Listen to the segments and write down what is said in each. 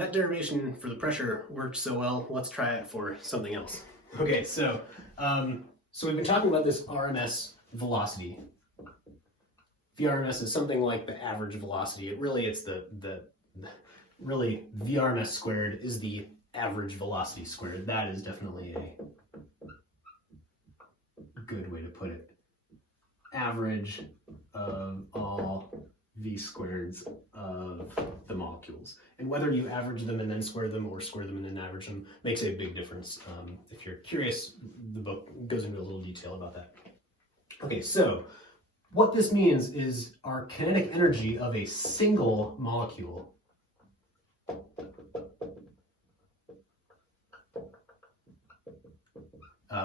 That derivation for the pressure worked so well, let's try it for something else. Okay, so we've been talking about this RMS velocity. VRMS is something like the average velocity. It's really VRMS squared is the average velocity squared. That is definitely a good way to put it. Average of all v squareds of the molecules. And whether you average them and then square them or square them and then average them makes a big difference. If you're curious, the book goes into a little detail about that. Okay, so what this means is our kinetic energy of a single molecule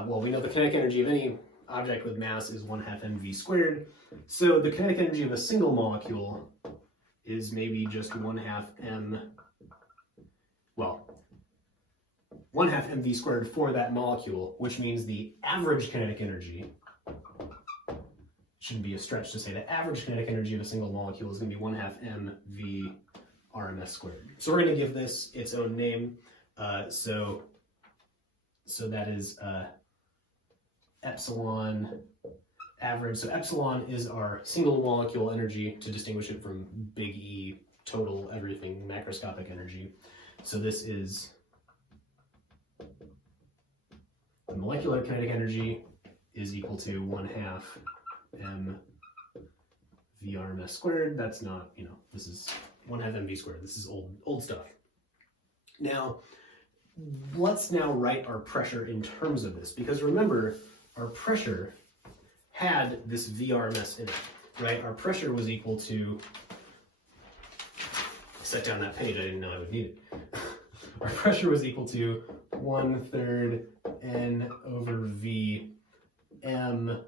well, we know the kinetic energy of any object with mass is 1/2 mv squared. So the kinetic energy of a single molecule is maybe just 1/2 mv squared for that molecule, which means the average kinetic energy, shouldn't be a stretch to say the average kinetic energy of a single molecule is going to be 1/2 mv RMS squared. So we're going to give this its own name. So that is epsilon average. So epsilon is our single molecule energy, to distinguish it from big E, total everything, macroscopic energy. So this is the molecular kinetic energy is equal to 1/2 m v RMS squared. That's not, this is 1/2 mv squared. This is old stuff. Now, let's now write our pressure in terms of this, because remember, our pressure had this VRMS in it, right? Our pressure was equal to, set down that page, I didn't know I would need it. Our pressure was equal to 1/3 N over V M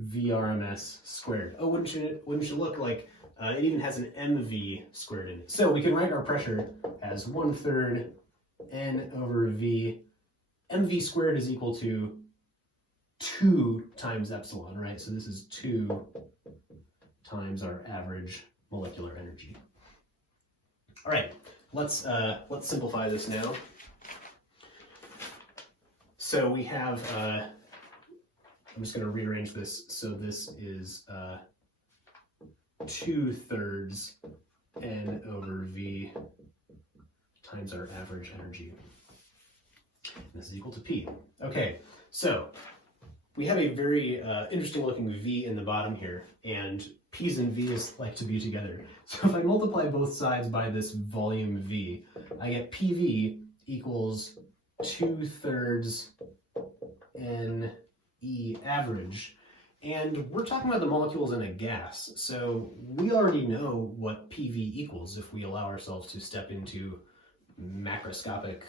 VRMS squared. Oh, wouldn't you look like it even has an MV squared in it. So we can write our pressure as 1/3 N over V. MV squared is equal to 2 times epsilon, right? So this is 2 times our average molecular energy. All right, let's simplify this now. So we have, I'm just going to rearrange this. So this is 2/3 N over V times our average energy. And this is equal to P. Okay, so we have a very interesting looking V in the bottom here, and P's and V's like to be together. So if I multiply both sides by this volume V, I get PV equals 2/3 NE average. And we're talking about the molecules in a gas, so we already know what PV equals if we allow ourselves to step into macroscopic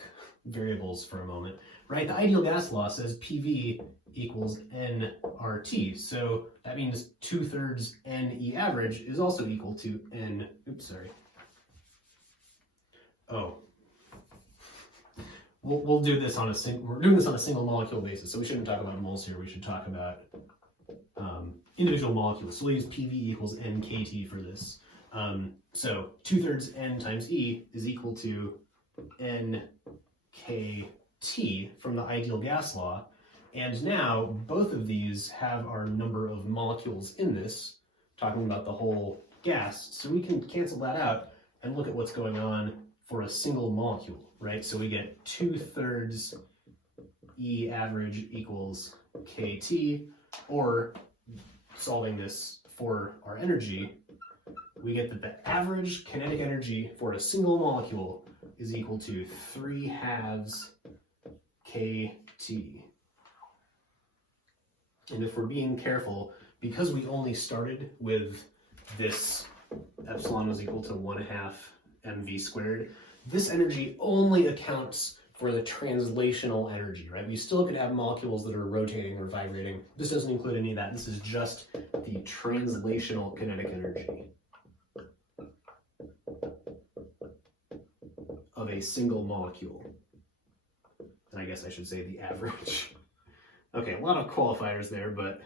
variables for a moment, right? The ideal gas law says PV equals nRT, so that means 2/3 NE average is also equal to N, we'll do this on we're doing this on a single molecule basis, so we shouldn't talk about moles here, we should talk about individual molecules. So we'll use PV equals NKT for this. So 2/3 N times E is equal to NKT from the ideal gas law. And now both of these have our number of molecules in this, talking about the whole gas. So we can cancel that out and look at what's going on for a single molecule, right? So we get 2/3 E average equals KT, or solving this for our energy, we get that the average kinetic energy for a single molecule is equal to 3/2 KT. And if we're being careful, because we only started with this epsilon was equal to 1/2 mv squared, this energy only accounts for the translational energy, right? We still could have molecules that are rotating or vibrating. This doesn't include any of that. This is just the translational kinetic energy of a single molecule. And I guess I should say the average. Okay, a lot of qualifiers there, but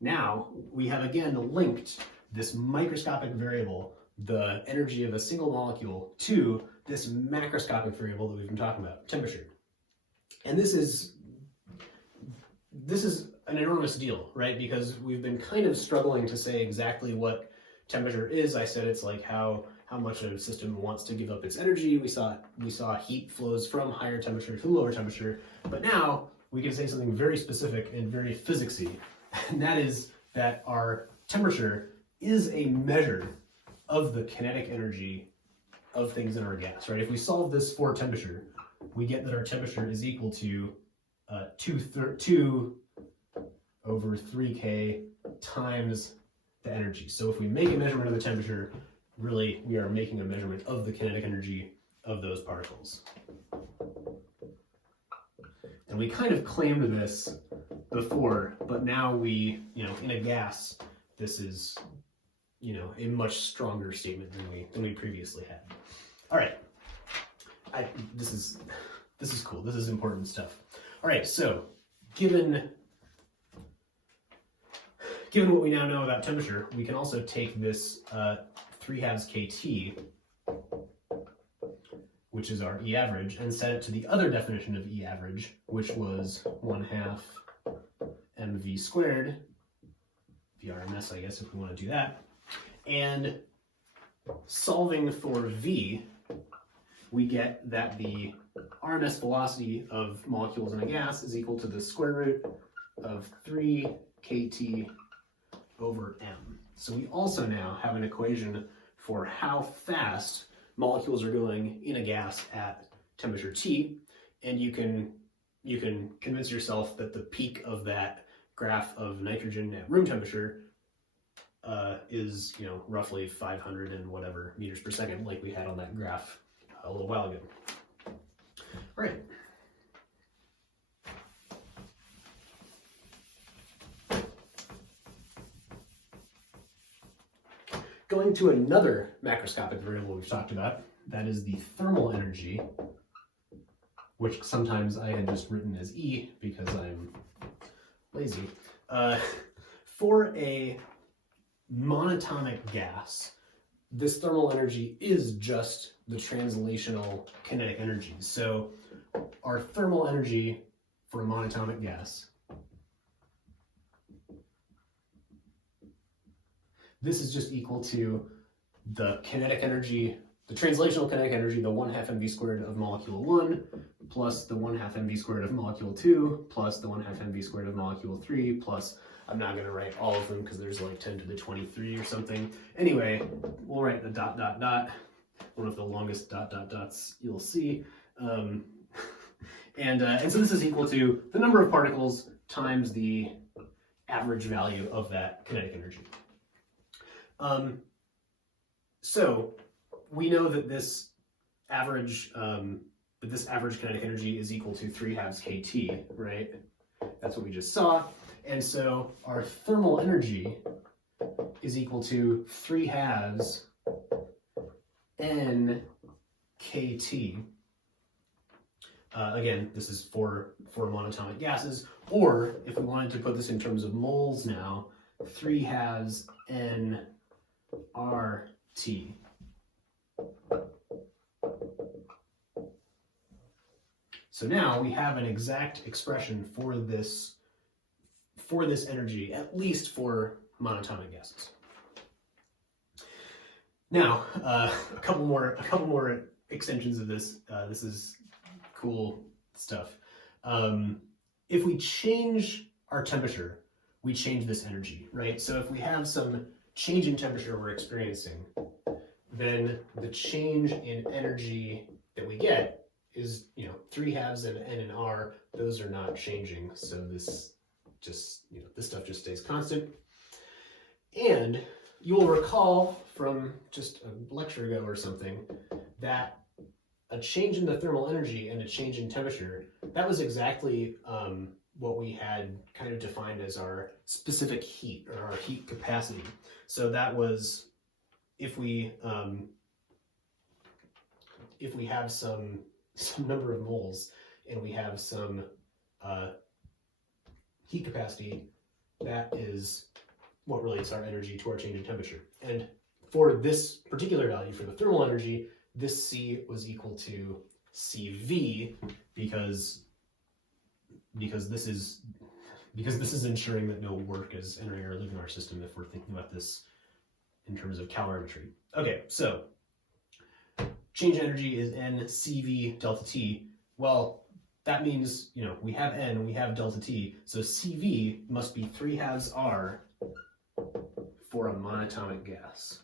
now we have again linked this microscopic variable the energy of a single molecule to this macroscopic variable that we've been talking about, temperature. And this is an enormous deal, right? Because we've been kind of struggling to say exactly what temperature is. I said it's like how much a system wants to give up its energy. We saw heat flows from higher temperature to lower temperature, but now we can say something very specific and very physicsy, and that is that our temperature is a measure of the kinetic energy of things in our gas, right? If we solve this for temperature, we get that our temperature is equal to 2 over 3K times the energy. So if we make a measurement of the temperature, really we are making a measurement of the kinetic energy of those particles. And we kind of claimed this before, but now we, in a gas, this is, a much stronger statement than we previously had. All right, this is cool. This is important stuff. All right, so given what we now know about temperature, we can also take this 3/2 kT, which is our E average, and set it to the other definition of E average, which was 1/2 mv squared, VRMS, I guess, if we want to do that. And solving for V, we get that the RMS velocity of molecules in a gas is equal to the square root of 3 kT over m. So we also now have an equation for how fast molecules are going in a gas at temperature T, and you can convince yourself that the peak of that graph of nitrogen at room temperature is roughly 500 and whatever meters per second, like we had on that graph a little while ago. All right. Going to another macroscopic variable we've talked about, that is the thermal energy, which sometimes I had just written as E because I'm lazy. For a monatomic gas, this thermal energy is just the translational kinetic energy. So our thermal energy for a monatomic gas, this is just equal to the kinetic energy, the translational kinetic energy, the 1/2 mv squared of molecule 1, plus the 1/2 mv squared of molecule 2, plus the 1/2 mv squared of molecule 3, plus, I'm not going to write all of them because there's like 10 to the 23 or something. Anyway, we'll write the ... one of the longest ... you'll see. And so this is equal to the number of particles times the average value of that kinetic energy. So we know that this average kinetic energy is equal to 3/2 kT, right? That's what we just saw. And so our thermal energy is equal to 3/2 n kT. Again, this is for monatomic gases, or if we wanted to put this in terms of moles now, 3/2 n RT. So now we have an exact expression for this energy, at least for monatomic gases. Now, a couple more extensions of this. This is cool stuff. If we change our temperature, we change this energy, right? So if we have some change in temperature we're experiencing, then the change in energy that we get is, 3/2 and n and r, those are not changing. So this just, this stuff just stays constant. And you will recall from just a lecture ago or something that a change in the thermal energy and a change in temperature, that was exactly what we had kind of defined as our specific heat, or our heat capacity. So that was if we have some number of moles and we have some heat capacity, that is what relates our energy to our change in temperature. And for this particular value, for the thermal energy, this C was equal to CV because this is ensuring that no work is entering or leaving our system if we're thinking about this in terms of calorimetry. Okay, so change energy is NCV delta T. Well, that means, we have N, we have delta T, so CV must be 3/2 R for a monatomic gas.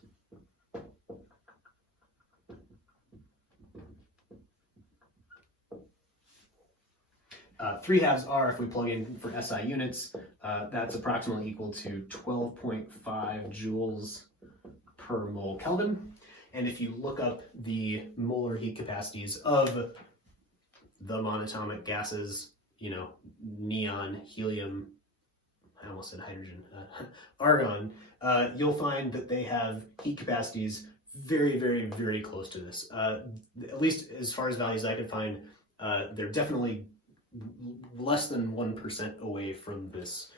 Three halves R, if we plug in for SI units, that's approximately equal to 12.5 joules per mole Kelvin. And if you look up the molar heat capacities of the monatomic gases, neon, helium, I almost said hydrogen, argon, you'll find that they have heat capacities very, very, very close to this. At least as far as values I could find, they're definitely less than 1% away from this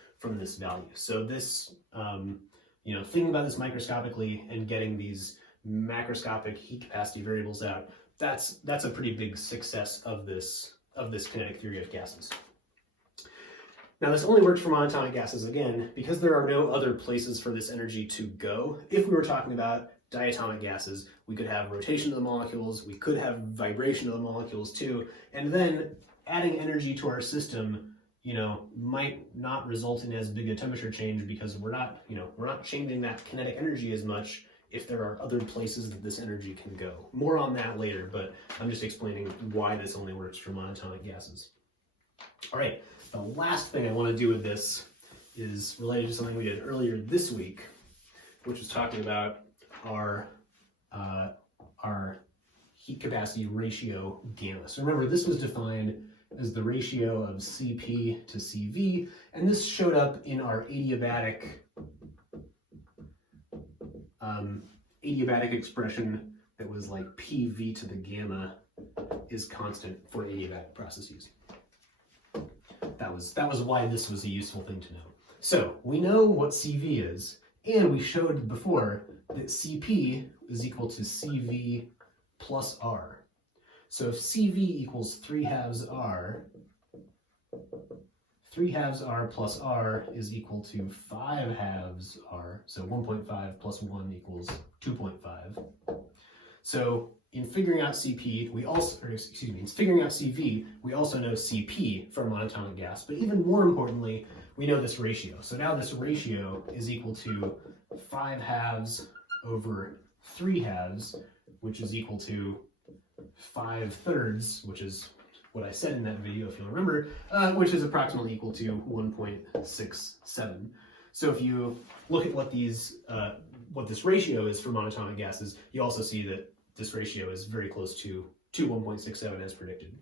value. So this, thinking about this microscopically and getting these macroscopic heat capacity variables out, that's a pretty big success of this kinetic theory of gases. Now this only works for monatomic gases, again, because there are no other places for this energy to go. If we were talking about diatomic gases, we could have rotation of the molecules, we could have vibration of the molecules too, and then adding energy to our system, might not result in as big a temperature change because we're not changing that kinetic energy as much if there are other places that this energy can go. More on that later, but I'm just explaining why this only works for monatomic gases. All right, the last thing I want to do with this is related to something we did earlier this week, which was talking about our heat capacity ratio gamma. So remember, this was defined as the ratio of Cp to Cv, and this showed up in our adiabatic expression that was like PV to the gamma is constant for adiabatic processes. That was why this was a useful thing to know. So we know what Cv is, and we showed before that Cp is equal to Cv plus R. So if Cv equals 3/2 R, 3/2 R plus R is equal to 5/2 R. So 1.5 plus 1 equals 2.5. So in figuring out Cp, in figuring out Cv, we also know Cp for a monatomic gas, but even more importantly, we know this ratio. So now this ratio is equal to 5/2 over 3/2, which is equal to 5/3, which is what I said in that video, if you'll remember, which is approximately equal to 1.67. So if you look at what this ratio is for monatomic gases, you also see that this ratio is very close to 1.67 as predicted.